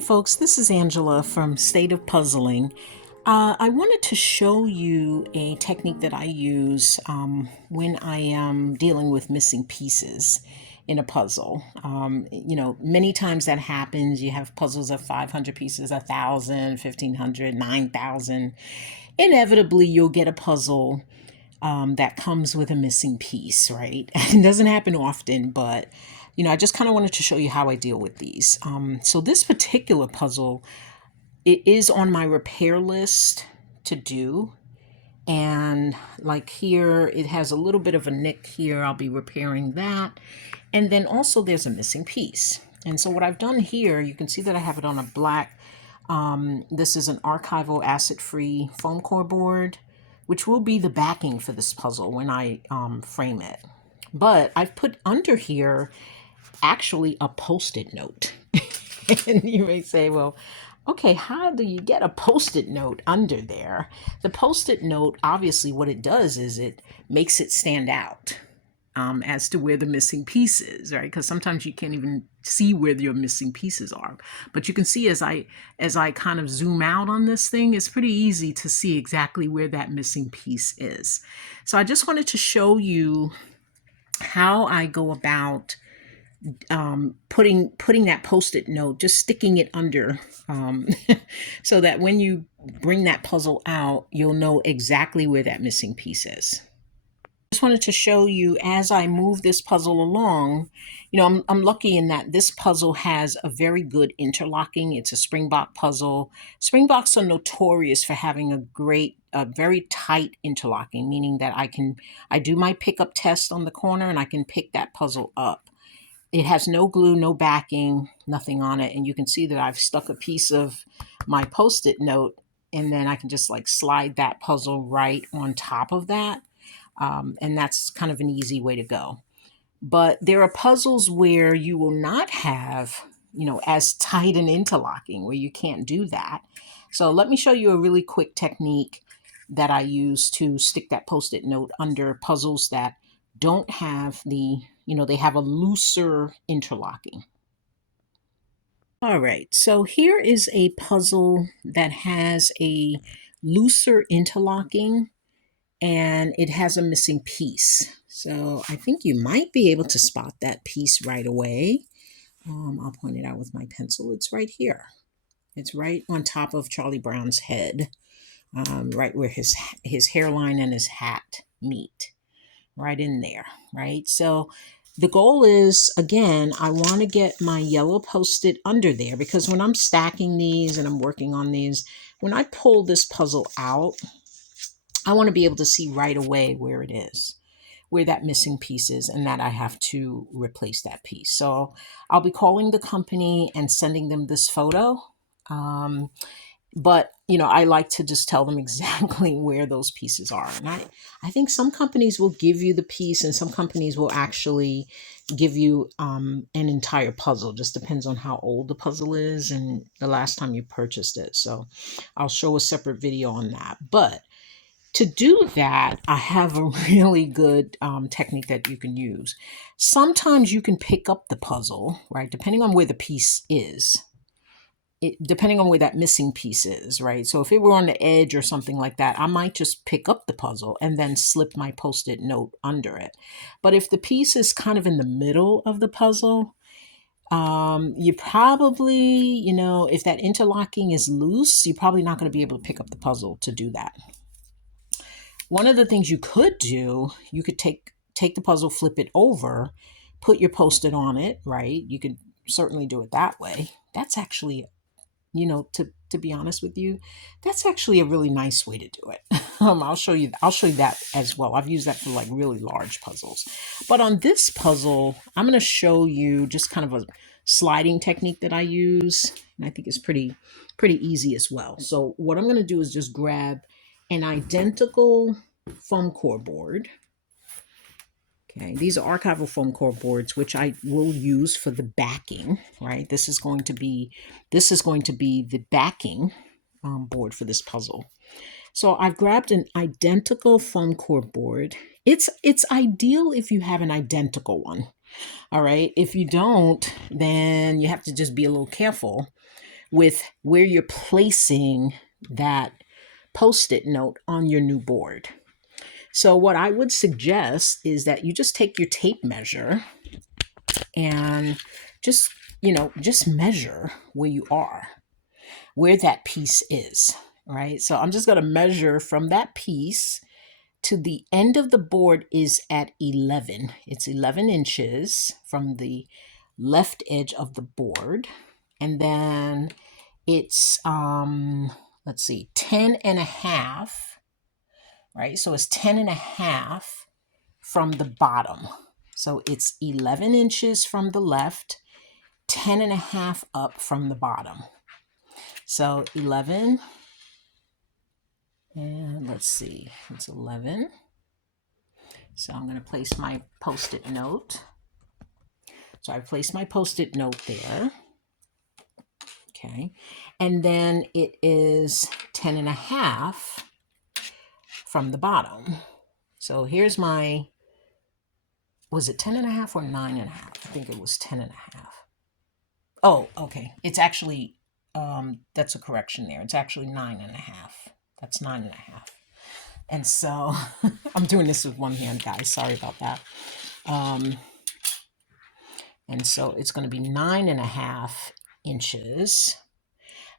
Hey folks, this is Angela from State of Puzzling. I wanted to show you a technique that I use when I am dealing with missing pieces in a puzzle. Many times that happens. You have puzzles of 500 pieces, 1,000, 1,500, 9,000. Inevitably, you'll get a puzzle that comes with a missing piece, right? It doesn't happen often, but I just kind of wanted to show you how I deal with these. So this particular puzzle, it is on my repair list to do. And like here, it has a little bit of a nick here. I'll be repairing that. And then also there's a missing piece. And so what I've done here, you can see that I have it on a black, this is an archival acid-free foam core board, which will be the backing for this puzzle when I frame it. But I've put under here actually a post-it note. And you may say, well, okay, how do you get a post-it note under there? The post-it note, obviously what it does is it makes it stand out as to where the missing piece is, right? Because sometimes you can't even see where your missing pieces are. But you can see as I kind of zoom out on this thing, it's pretty easy to see exactly where that missing piece is. So I just wanted to show you how I go about putting that post-it note, just sticking it under, so that when you bring that puzzle out, you'll know exactly where that missing piece is. Just wanted to show you as I move this puzzle along, I'm lucky in that this puzzle has a very good interlocking. It's a Springbok puzzle. Springboks are notorious for having a very tight interlocking, meaning that I do my pickup test on the corner and I can pick that puzzle up. It has no glue, no backing, nothing on it. And you can see that I've stuck a piece of my post-it note and then I can just like slide that puzzle right on top of that. And that's kind of an easy way to go. But there are puzzles where you will not have, as tight an interlocking, where you can't do that. So let me show you a really quick technique that I use to stick that post-it note under puzzles that don't have they have a looser interlocking. All right, so here is a puzzle that has a looser interlocking and it has a missing piece. So I think you might be able to spot that piece right away. I'll point it out with my pencil. It's right here. It's right on top of Charlie Brown's head, right where his hairline and his hat meet. Right in there, right? So the goal is, again, I want to get my yellow post-it under there because when I'm stacking these and I'm working on these, when I pull this puzzle out, I want to be able to see right away where it is, where that missing piece is, and that I have to replace that piece. So I'll be calling the company and sending them this photo. But, I like to just tell them exactly where those pieces are. And I think some companies will give you the piece and some companies will actually give you an entire puzzle. Just depends on how old the puzzle is and the last time you purchased it. So I'll show a separate video on that. But to do that, I have a really good technique that you can use. Sometimes you can pick up the puzzle, right? Depending on where the piece is. Depending on where that missing piece is, right? So if it were on the edge or something like that, I might just pick up the puzzle and then slip my post-it note under it. But if the piece is kind of in the middle of the puzzle, you probably, if that interlocking is loose, you're probably not going to be able to pick up the puzzle to do that. One of the things you could do, you could take the puzzle, flip it over, put your post-it on it, right? You could certainly do it that way. That's actually, to be honest with you, that's actually a really nice way to do it. I'll show you that as well. I've used that for like really large puzzles. But on this puzzle, I'm going to show you just kind of a sliding technique that I use. And I think it's pretty easy as well. So what I'm going to do is just grab an identical foam core board. Okay, these are archival foam core boards, which I will use for the backing, right? This is going to be the backing board for this puzzle. So I've grabbed an identical foam core board. It's ideal if you have an identical one. All right. If you don't, then you have to just be a little careful with where you're placing that Post-it note on your new board. So what I would suggest is that you just take your tape measure and just, just measure where you are, where that piece is, right? So I'm just going to measure from that piece to the end of the board is at 11. It's 11 inches from the left edge of the board. And then it's, let's see, 10 and a half, right? So it's 10 and a half from the bottom. So it's 11 inches from the left, 10 and a half up from the bottom. So 11, and let's see, it's 11. So I'm going to place my Post-it note. So I placed my Post-it note there. Okay. And then it is 10 and a half from the bottom. So here's my, was it 10 and a half or 9 and a half? I think it was 10 and a half. Oh, okay. It's actually, that's a correction there. It's actually 9 and a half. That's 9 and a half. And so I'm doing this with one hand, guys. Sorry about that. And so it's going to be 9 and a half inches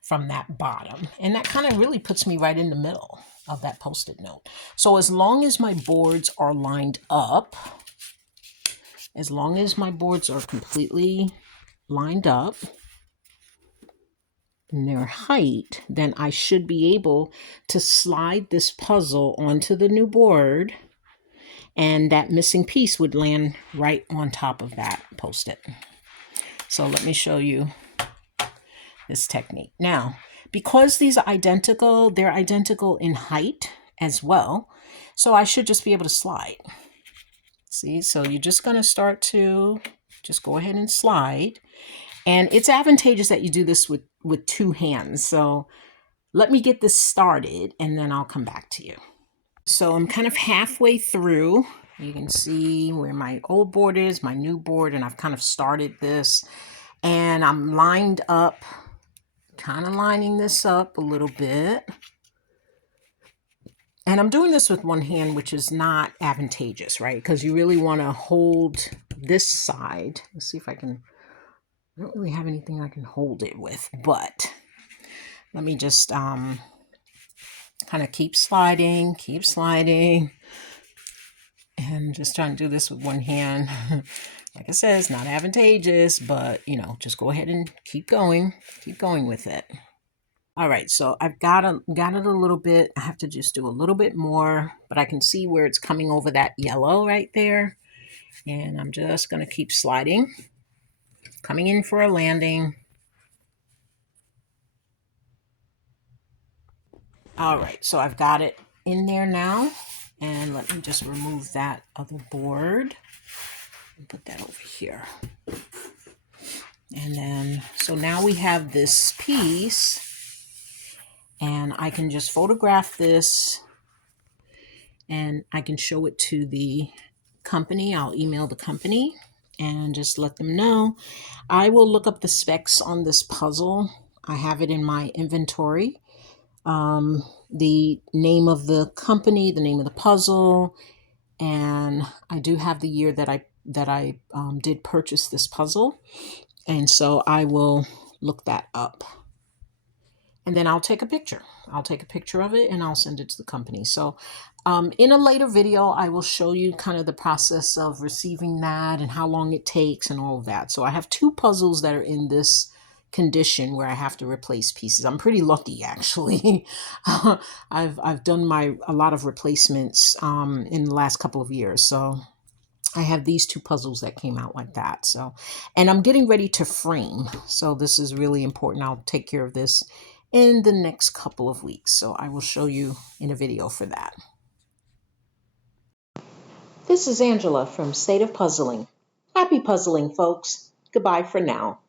from that bottom. And that kind of really puts me right in the middle of that Post-it note. So as long as my boards are lined up, as long as my boards are completely lined up in their height, then I should be able to slide this puzzle onto the new board, and that missing piece would land right on top of that Post-it. So let me show you this technique. Now, because these are identical, they're identical in height as well. So I should just be able to slide. See, so you're just going to start to just go ahead and slide. And it's advantageous that you do this with two hands. So let me get this started and then I'll come back to you. So I'm kind of halfway through. You can see where my old board is, my new board, and I've kind of started this. And I'm lined up, kind of lining this up a little bit. And I'm doing this with one hand, which is not advantageous, right? Because you really want to hold this side. Let's see if I can, I don't really have anything I can hold it with, but let me just kind of keep sliding, and just trying to do this with one hand. Like I said, it's not advantageous, but just go ahead and keep going with it. All right, so I've got it a little bit. I have to just do a little bit more, but I can see where it's coming over that yellow right there. And I'm just going to keep sliding, coming in for a landing. All right, so I've got it in there now. And let me just remove that other board and put that over here. And then, so now we have this piece. And I can just photograph this and I can show it to the company. I'll email the company and just let them know. I will look up the specs on this puzzle. I have it in my inventory. The name of the company, the name of the puzzle, and I do have the year that I did purchase this puzzle. And so I will look that up. And then I'll take a picture. I'll take a picture of it and I'll send it to the company. So in a later video, I will show you kind of the process of receiving that and how long it takes and all of that. So I have two puzzles that are in this condition where I have to replace pieces. I'm pretty lucky, actually. I've done a lot of replacements in the last couple of years. So I have these two puzzles that came out like that. So, and I'm getting ready to frame. So this is really important. I'll take care of this in the next couple of weeks. So I will show you in a video for that. This is Angela from State of Puzzling. Happy puzzling, folks. Goodbye for now.